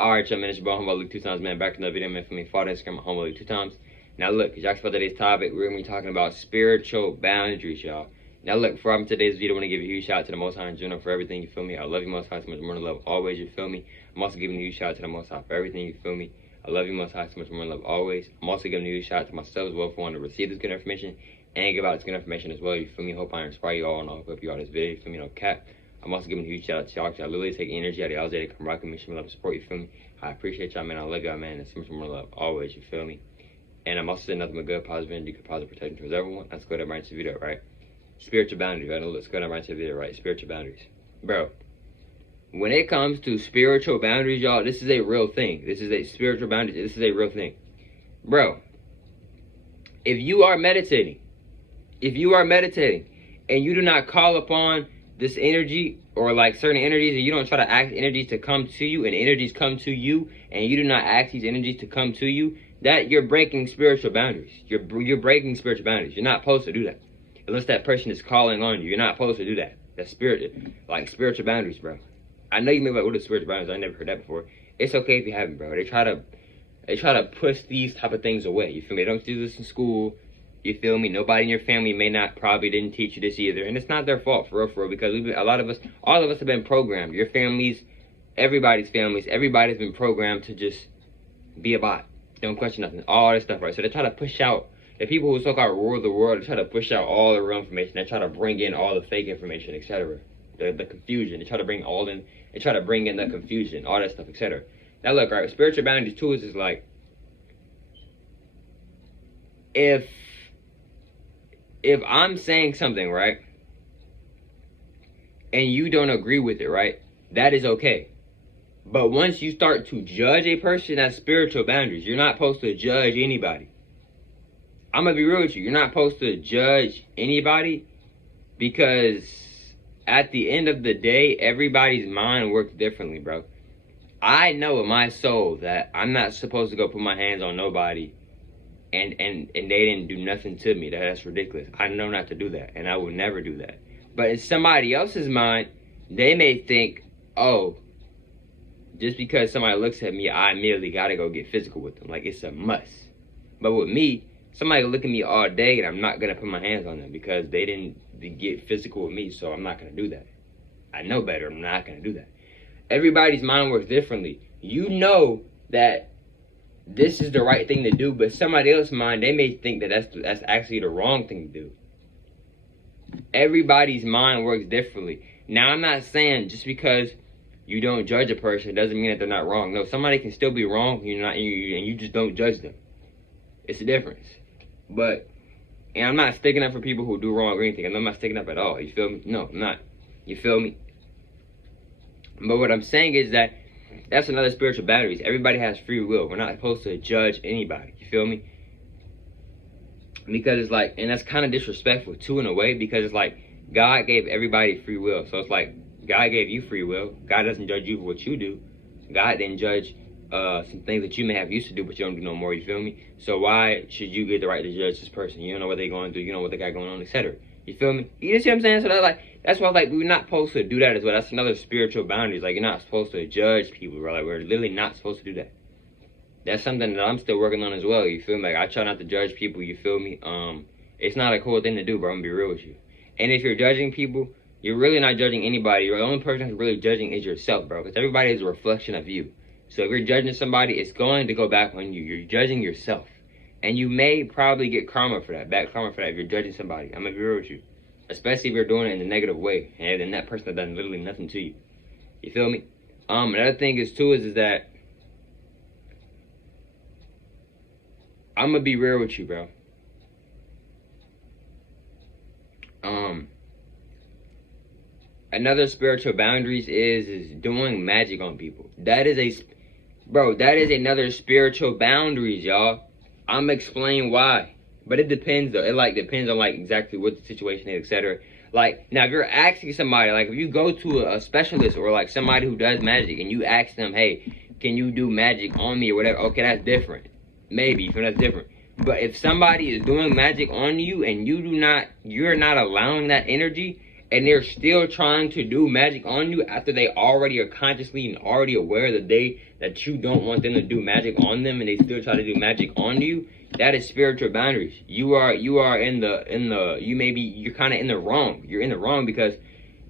Alright, y'all, man, it's your boy, Humble Luke 2 times, man. Back to another video, man, for me. Follow Instagram, Humble Luke 2 times. Now, look, y'all about today's topic, we're going to be talking about spiritual boundaries, y'all. Now, look, before I'm today's video, I want to give a huge shout out to the Most High in general for everything, you feel me? I love you, Most High, so much more than love, always, you feel me? I'm also giving a huge shout out to the Most High for everything, you feel me? I love you, Most High, so much more than love, always. I'm also giving a huge shout out to myself as well for wanting to receive this good information and give out this good information as well, you feel me? Hope I inspire you all and I'll help you out this video, you feel me? No cap. I'm also giving a huge shout out to y'all, because I literally take energy out of y'all's day to come rock and make sure love and support, you feel me? I appreciate y'all, man. I love y'all, man. And so much more love, always, you feel me? And I'm also saying nothing but good, positive energy, good, positive protection towards everyone. Let's go to right into the video, right? Spiritual boundaries, right? Let's go to right into the video, right? Spiritual boundaries. Bro, when it comes to spiritual boundaries, y'all, this is a real thing. This is a spiritual boundary. This is a real thing. Bro, if you are meditating, and you do not call upon this energy or like certain energies, and you don't try to ask energies to come to you, and energies come to you, and you do not ask these energies to come to you, that you're breaking spiritual boundaries. You're breaking spiritual boundaries. You're not supposed to do that. Unless that person is calling on you. You're not supposed to do that. That's spiritual boundaries, bro. I know you may be like, what are spiritual boundaries? I never heard that before. It's okay if you haven't, bro. They try to push these type of things away. You feel me? They don't do this in school. You feel me? Nobody in your family probably didn't teach you this either. And it's not their fault, for real, because all of us have been programmed. Your families, everybody's been programmed to just be a bot. Don't question nothing. All this stuff, right? So they try to push out, the people who so-called rule the world, they try to push out all the real information. They try to bring in all the fake information, etc. The confusion. They try to bring in the confusion, all that stuff, etc. Now look, right, spiritual boundaries too is like, if I'm saying something, right, and you don't agree with it, right, that is okay. But once you start to judge a person, that's spiritual boundaries. You're not supposed to judge anybody. I'm going to be real with you. You're not supposed to judge anybody, because at the end of the day, everybody's mind works differently, bro. I know in my soul that I'm not supposed to go put my hands on nobody and they didn't do nothing to me. That's ridiculous. I know not to do that, and I will never do that. But in somebody else's mind, they may think, oh, just because somebody looks at me, I immediately gotta go get physical with them. Like, it's a must. But with me, somebody can look at me all day and I'm not gonna put my hands on them because they didn't get physical with me, so I'm not gonna do that. I know better, I'm not gonna do that. Everybody's mind works differently. You know that this is the right thing to do, but somebody else's mind, they may think that that's actually the wrong thing to do. Everybody's mind works differently. Now, I'm not saying just because you don't judge a person doesn't mean that they're not wrong. No, somebody can still be wrong, and you just don't judge them. It's a difference. But, and I'm not sticking up for people who do wrong or anything. I'm not sticking up at all. You feel me? No, I'm not. You feel me? But what I'm saying is that that's another spiritual boundaries. Everybody has free will. We're not supposed to judge anybody. You feel me? Because it's like, and that's kind of disrespectful too in a way, because it's like God gave everybody free will. So it's like God gave you free will. God doesn't judge you for what you do. God didn't judge some things that you may have used to do, but you don't do no more. You feel me? So why should you get the right to judge this person? You don't know what they're going through. You know what they got going on, etc. You feel me? You see what I'm saying? So that's why we're not supposed to do that as well. That's another spiritual boundaries. Like, you're not supposed to judge people, bro. Like, we're literally not supposed to do that. That's something that I'm still working on as well. You feel me? Like, I try not to judge people. You feel me? It's not a cool thing to do, bro. I'm gonna be real with you. And if you're judging people, you're really not judging anybody. You're the only person who's really judging is yourself, bro. Because everybody is a reflection of you. So if you're judging somebody, it's going to go back on you. You're judging yourself. And you may probably get karma for that, back karma for that if you're judging somebody. I'm gonna be real with you. Especially if you're doing it in a negative way, and then that person has done literally nothing to you. You feel me? Another thing is that I'm gonna be real with you, bro. Another spiritual boundaries is doing magic on people. That is another spiritual boundaries, y'all. I'm gonna explain why. But it depends though. It depends on exactly what the situation is, etc. Like, now if you're asking somebody, like if you go to a specialist or somebody who does magic and you ask them, hey, can you do magic on me or whatever? Okay, that's different. Maybe, that's different. But if somebody is doing magic on you and you're not allowing that energy, and they're still trying to do magic on you after they already are consciously and already aware that you don't want them to do magic on them, and they still try to do magic on you, that is spiritual boundaries. You're kind of in the wrong. You're in the wrong because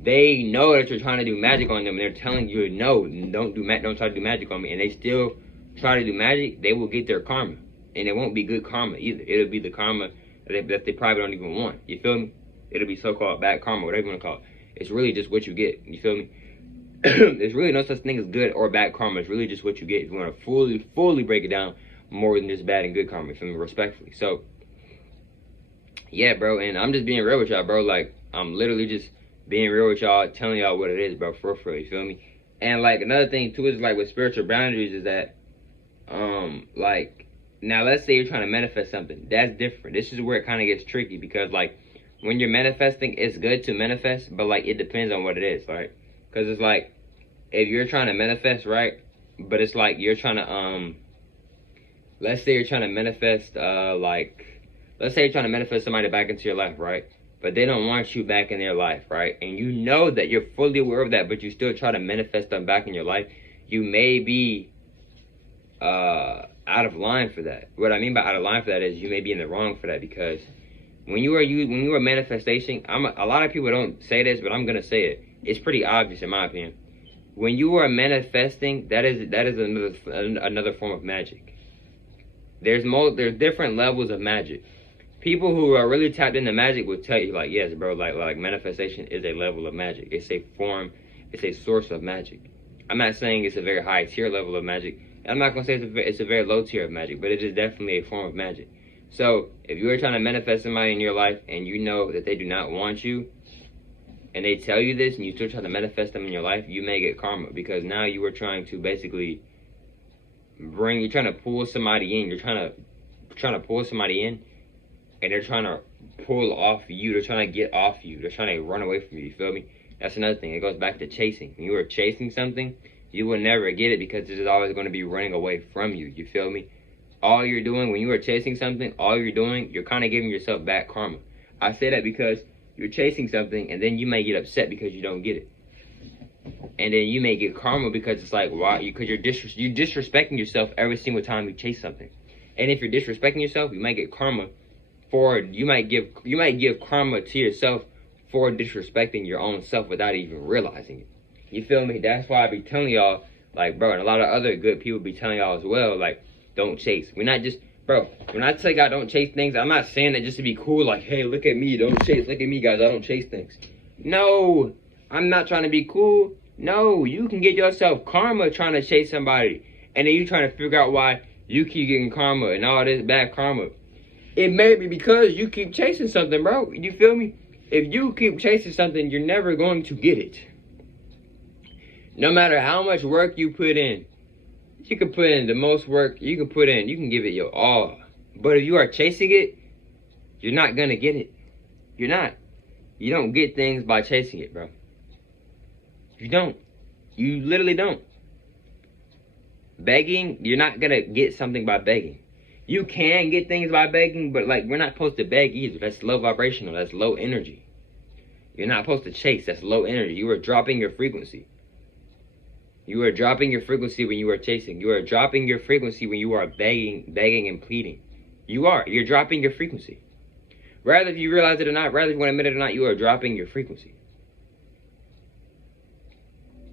they know that you're trying to do magic on them, and they're telling you, no, don't try to do magic on me, and they still try to do magic. They will get their karma, and it won't be good karma either. It'll be the karma that they probably don't even want. You feel me? It'll be so-called bad karma, whatever you want to call it. It's really just what you get. You feel me? There's really no such thing as good or bad karma. It's really just what you get. If you want to fully break it down, more than just bad and good karma, you feel me? Respectfully. So, yeah, bro. And I'm just being real with y'all, bro. Like, I'm literally just being real with y'all, telling y'all what it is, bro. For real, you feel me? And, like, another thing, too, is, like, with spiritual boundaries is that, like, now let's say you're trying to manifest something. That's different. This is where it kind of gets tricky because, like, when you're manifesting, it's good to manifest, but, like, it depends on what it is, right? Because it's like, if you're trying to manifest, right, but it's like you're trying to, let's say you're trying to manifest, let's say you're trying to manifest somebody back into your life, right? But they don't want you back in their life, right? And you know that you're fully aware of that, but you still try to manifest them back in your life. You may be out of line for that. What I mean by out of line for that is you may be in the wrong for that, because when you are manifesting, a lot of people don't say this, but I'm gonna say it. It's pretty obvious in my opinion. When you are manifesting, that is another form of magic. There's different levels of magic. People who are really tapped into magic will tell you, like, yes, bro, like manifestation is a level of magic. It's a form, it's a source of magic. I'm not saying it's a very high tier level of magic. I'm not gonna say it's a very low tier of magic, but it is definitely a form of magic. So if you are trying to manifest somebody in your life and you know that they do not want you, and they tell you this and you still try to manifest them in your life, you may get karma, because now you are trying to basically you're trying to pull somebody in. You're trying to pull somebody in, and they're trying to pull off you. They're trying to get off you. They're trying to run away from you. You feel me? That's another thing. It goes back to chasing. When you are chasing something, you will never get it because it is always going to be running away from you. You feel me? All you're doing when you are chasing something, you're kind of giving yourself back karma. I say that because you're chasing something, and then you may get upset because you don't get it. And then you may get karma because it's like, why? Because you're disrespecting yourself every single time you chase something. And if you're disrespecting yourself, you might get karma you might give karma to yourself for disrespecting your own self without even realizing it. You feel me? That's why I be telling y'all, like, bro, and a lot of other good people be telling y'all as well, like, don't chase. We're not just, bro, when I tell y'all don't chase things, I'm not saying that just to be cool, like, hey, look at me, don't chase, look at me, guys, I don't chase things. No, I'm not trying to be cool. No, you can get yourself karma trying to chase somebody, and then you trying to figure out why you keep getting karma and all this bad karma. It may be because you keep chasing something, bro. You feel me? If you keep chasing something, you're never going to get it. No matter how much work you put in, you can put in the most work you can put in. You can give it your all. But if you are chasing it, you're not going to get it. You're not. You don't get things by chasing it, bro. You don't. You literally don't. Begging, you're not going to get something by begging. You can get things by begging, but, like, we're not supposed to beg either. That's low vibrational. That's low energy. You're not supposed to chase. That's low energy. You are dropping your frequency. You are dropping your frequency when you are chasing. You are dropping your frequency when you are begging and pleading. You're dropping your frequency. Rather if you realize it or not, rather if you want to admit it or not, you are dropping your frequency.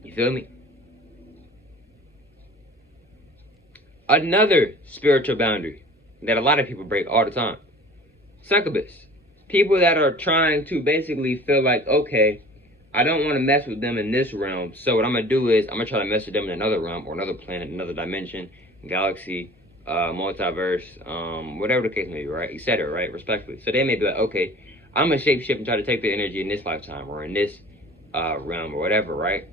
You feel me? Another spiritual boundary that a lot of people break all the time. Succubus. People that are trying to basically feel like, okay, I don't want to mess with them in this realm, so what I'm going to do is I'm going to try to mess with them in another realm or another planet, another dimension, galaxy, multiverse, whatever the case may be, right? Etc., right? Respectfully. So they may be like, okay, I'm going to shapeshift and try to take the energy in this lifetime or in this realm or whatever, right?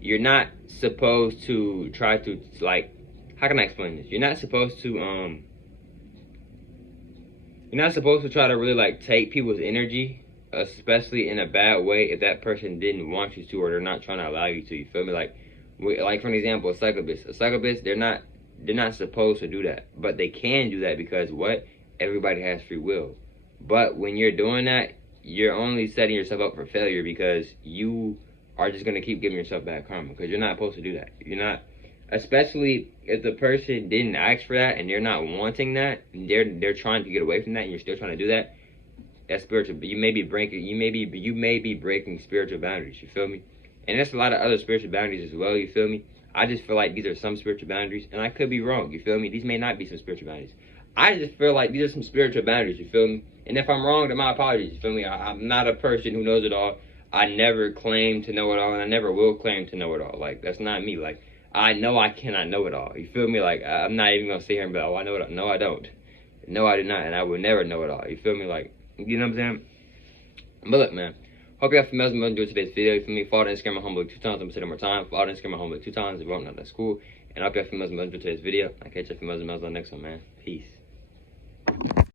You're not supposed to try to, like, how can I explain this? You're not supposed to try to really, like, take people's energy, especially in a bad way, if that person didn't want you to or they're not trying to allow you to. You feel me? Like for an example, a succubus, they're not supposed to do that, but they can do that because what? Everybody has free will. But when you're doing that, you're only setting yourself up for failure because you are just gonna keep giving yourself bad karma, because you're not supposed to do that. You're not, especially if the person didn't ask for that and they're not wanting that, and they're trying to get away from that, and you're still trying to do that. That's spiritual. But you may be breaking spiritual boundaries. You feel me? And there's a lot of other spiritual boundaries as well. You feel me? I just feel like these are some spiritual boundaries, and I could be wrong. You feel me? These may not be some spiritual boundaries. I just feel like these are some spiritual boundaries. You feel me? And if I'm wrong, then my apologies. You feel me? I'm not a person who knows it all. I never claim to know it all, and I never will claim to know it all. Like, that's not me. Like, I know I cannot know it all. You feel me? Like, I'm not even gonna sit here and be like, oh, I know it all. No, I don't. No, I do not, and I will never know it all. You feel me? Like, you know what I'm saying? But look, man. Hope you have fun enjoying today's video. You feel me? Follow the Instagram my homeboy 2 times. I'm gonna say it one more time. Follow the Instagram my homeboy 2 times. If you don't know, that's cool. And I hope you have fun enjoying today's video. I'll catch you for the next one, man. Peace.